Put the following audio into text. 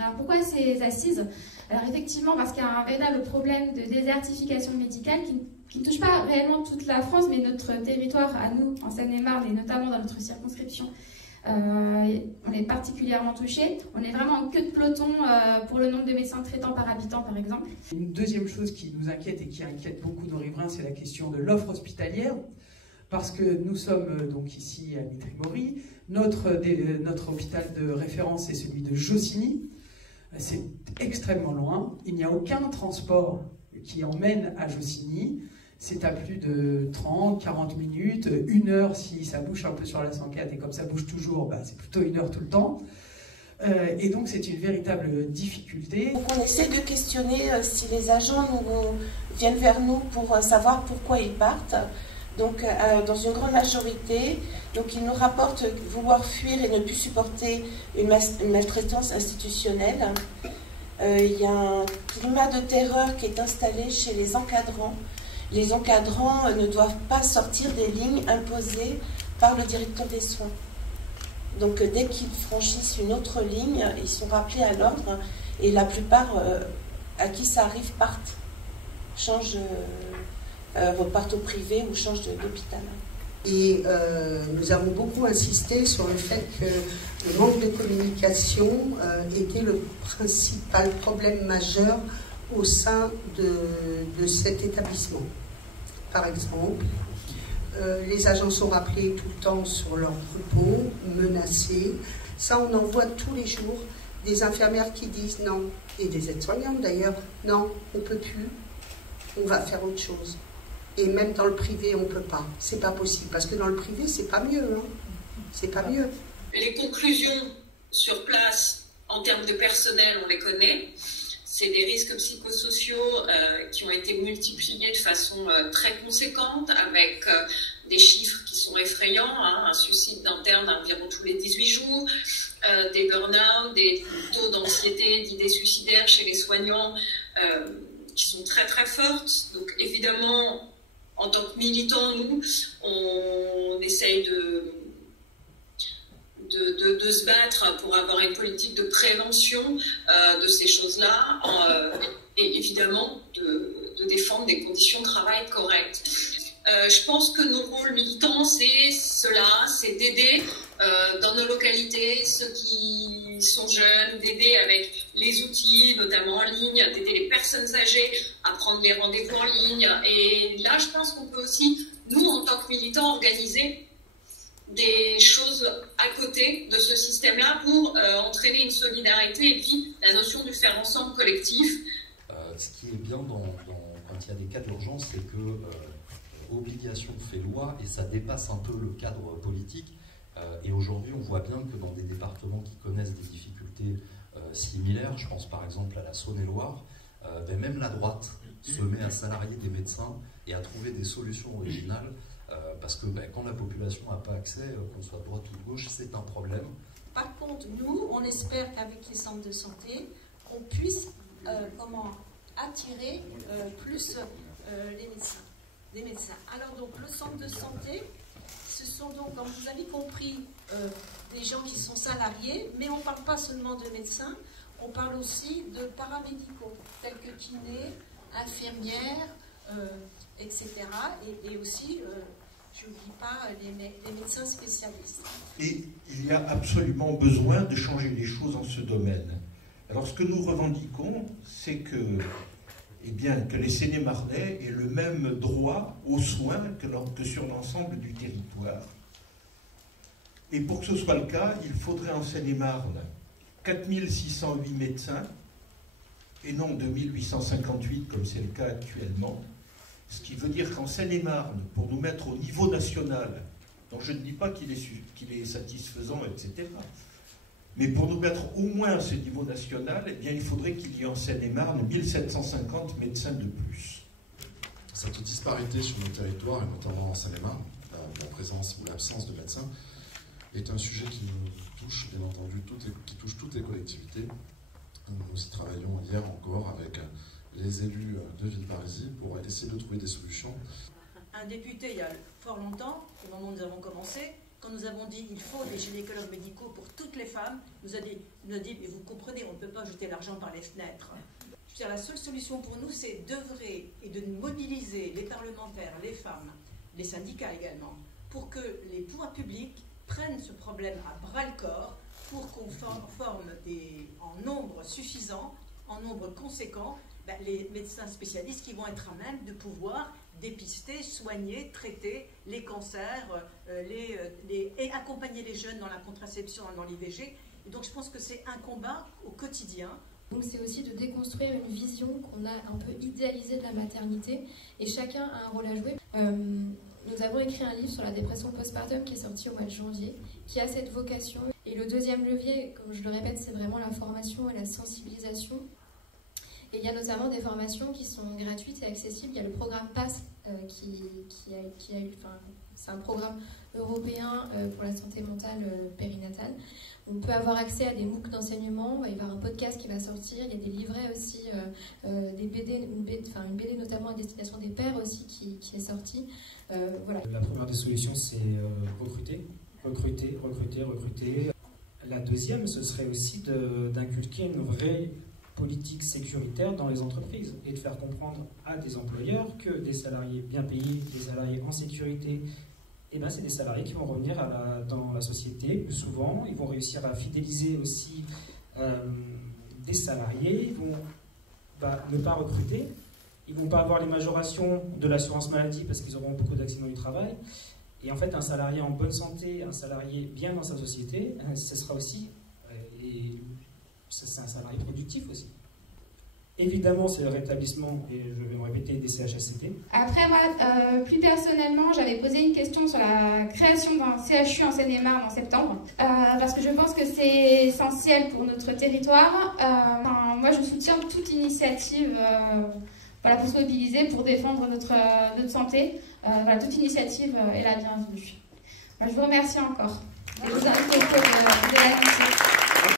Alors pourquoi ces assises? Alors effectivement parce qu'il y a un véritable problème de désertification médicale qui ne touche pas réellement toute la France, mais notre territoire à nous, en Seine-et-Marne, et notamment dans notre circonscription, on est particulièrement touché. On est vraiment en queue de peloton pour le nombre de médecins traitants par habitant, par exemple. Une deuxième chose qui nous inquiète et qui inquiète beaucoup nos riverains, c'est la question de l'offre hospitalière. Parce que nous sommes donc ici à Mitry-Mory, notre hôpital de référence est celui de Jossigny. C'est extrêmement loin, il n'y a aucun transport qui emmène à Jossigny. C'est à plus de 30, 40 minutes, 1 heure si ça bouge un peu sur la 104, et comme ça bouge toujours, bah, c'est plutôt 1 heure tout le temps. Et donc c'est une véritable difficulté. Donc on essaie de questionner si les agents viennent vers nous pour savoir pourquoi ils partent. Donc dans une grande majorité, donc ils nous rapportent vouloir fuir et ne plus supporter une maltraitance institutionnelle. Il y a un climat de terreur qui est installé chez les encadrants. Les encadrants ne doivent pas sortir des lignes imposées par le directeur des soins. Donc dès qu'ils franchissent une autre ligne, ils sont rappelés à l'ordre et la plupart à qui ça arrive partent, repartent au privé ou changent d'hôpital. Et nous avons beaucoup insisté sur le fait que le manque de communication était le principal problème majeur au sein de cet établissement. Par exemple, les agents sont rappelés tout le temps sur leur repos, menacés. Ça, on en voit tous les jours. Des infirmières qui disent non, et des aides-soignantes d'ailleurs, non, on ne peut plus, on va faire autre chose. Et même dans le privé, on ne peut pas. C'est pas possible, parce que dans le privé, c'est pas mieux. Hein. C'est pas mieux. Les conclusions sur place, en termes de personnel, on les connaît. C'est des risques psychosociaux qui ont été multipliés de façon très conséquente, avec des chiffres qui sont effrayants, hein, un suicide d'interne environ tous les 18 jours, des burn-out, des taux d'anxiété, d'idées suicidaires chez les soignants qui sont très très fortes. Donc évidemment, en tant que militants, nous, on essaye de se battre pour avoir une politique de prévention de ces choses-là et évidemment de défendre des conditions de travail correctes. Je pense que nos rôles militants, c'est cela, c'est d'aider dans nos localités ceux qui sont jeunes, d'aider avec les outils, notamment en ligne, d'aider les personnes âgées à prendre les rendez-vous en ligne. Et là, je pense qu'on peut aussi, nous, en tant que militants, organiser des choses à côté de ce système-là pour entraîner une solidarité et puis la notion du faire ensemble collectif. Ce qui est bien quand il y a des cas d'urgence, c'est que obligation fait loi et ça dépasse un peu le cadre politique. Et aujourd'hui, on voit bien que dans des départements qui connaissent des difficultés similaires, je pense par exemple à la Saône-et-Loire, même la droite se met à salarier des médecins et à trouver des solutions originales. Parce que quand la population n'a pas accès, qu'on soit de droite ou de gauche, c'est un problème. Par contre, nous, on espère qu'avec les centres de santé, on puisse attirer plus les médecins. Alors donc, le centre de santé, ce sont donc, comme vous avez compris, des gens qui sont salariés, mais on ne parle pas seulement de médecins, on parle aussi de paramédicaux, tels que kinés, infirmières, etc. Et aussi, je n'oublie pas les médecins spécialistes. Et il y a absolument besoin de changer les choses en ce domaine. Alors ce que nous revendiquons, c'est que les Seine-et-Marnais aient le même droit aux soins que sur l'ensemble du territoire. Et pour que ce soit le cas, il faudrait en Seine-et-Marne 4608 médecins, et non 2858 comme c'est le cas actuellement. Ce qui veut dire qu'en Seine-et-Marne, pour nous mettre au niveau national, dont je ne dis pas qu'il est satisfaisant, etc., mais pour nous mettre au moins à ce niveau national, eh bien, il faudrait qu'il y ait en Seine-et-Marne 1750 médecins de plus. Cette disparité sur nos territoires, et notamment en Seine-et-Marne, la présence ou l'absence de médecins, est un sujet qui nous touche, bien entendu, qui touche toutes les collectivités. Nous y travaillons hier encore avec les élus de Villeparisis pour essayer de trouver des solutions. Un député, il y a fort longtemps, au moment où nous avons commencé, quand nous avons dit qu'il faut des gynécologues médicaux pour toutes les femmes, nous a dit, mais vous comprenez, on ne peut pas jeter l'argent par les fenêtres. Je veux dire, la seule solution pour nous, c'est d'œuvrer et de mobiliser les parlementaires, les femmes, les syndicats également, pour que les pouvoirs publics prennent ce problème à bras-le-corps pour qu'on forme en nombre suffisant, en nombre conséquent, les médecins spécialistes qui vont être à même de pouvoir dépister, soigner, traiter les cancers et accompagner les jeunes dans la contraception, dans l'IVG. Donc je pense que c'est un combat au quotidien. Donc c'est aussi de déconstruire une vision qu'on a un peu idéalisée de la maternité et chacun a un rôle à jouer. Nous avons écrit un livre sur la dépression postpartum qui est sorti au mois de janvier, qui a cette vocation. Et le deuxième levier, comme je le répète, c'est vraiment la formation et la sensibilisation. Et il y a notamment des formations qui sont gratuites et accessibles. Il y a le programme PASS c'est un programme européen pour la santé mentale périnatale. On peut avoir accès à des MOOC d'enseignement, il va y avoir un podcast qui va sortir, il y a des livrets aussi, des BD, une BD notamment à destination des pères aussi qui est sortie. Voilà. La première des solutions, c'est recruter. La deuxième, ce serait aussi d'inculquer une vraie politique sécuritaire dans les entreprises et de faire comprendre à des employeurs que des salariés bien payés, des salariés en sécurité, c'est des salariés qui vont revenir dans la société plus souvent, ils vont réussir à fidéliser aussi des salariés, ils vont ne pas recruter, ils ne vont pas avoir les majorations de l'assurance maladie parce qu'ils auront beaucoup d'accidents du travail. Et en fait, un salarié en bonne santé, un salarié bien dans sa société, ce sera aussi, c'est un salarié productif aussi. Évidemment, c'est le rétablissement, et je vais me répéter, des CHSCT. Après, moi, plus personnellement, j'avais posé une question sur la création d'un CHU en Seine-et-Marne en septembre, parce que je pense que c'est essentiel pour notre territoire. Moi, je soutiens toute initiative pour se mobiliser, pour défendre notre santé. Toute initiative est la bienvenue. Je vous remercie encore. Et je vous invite au cours de la discussion.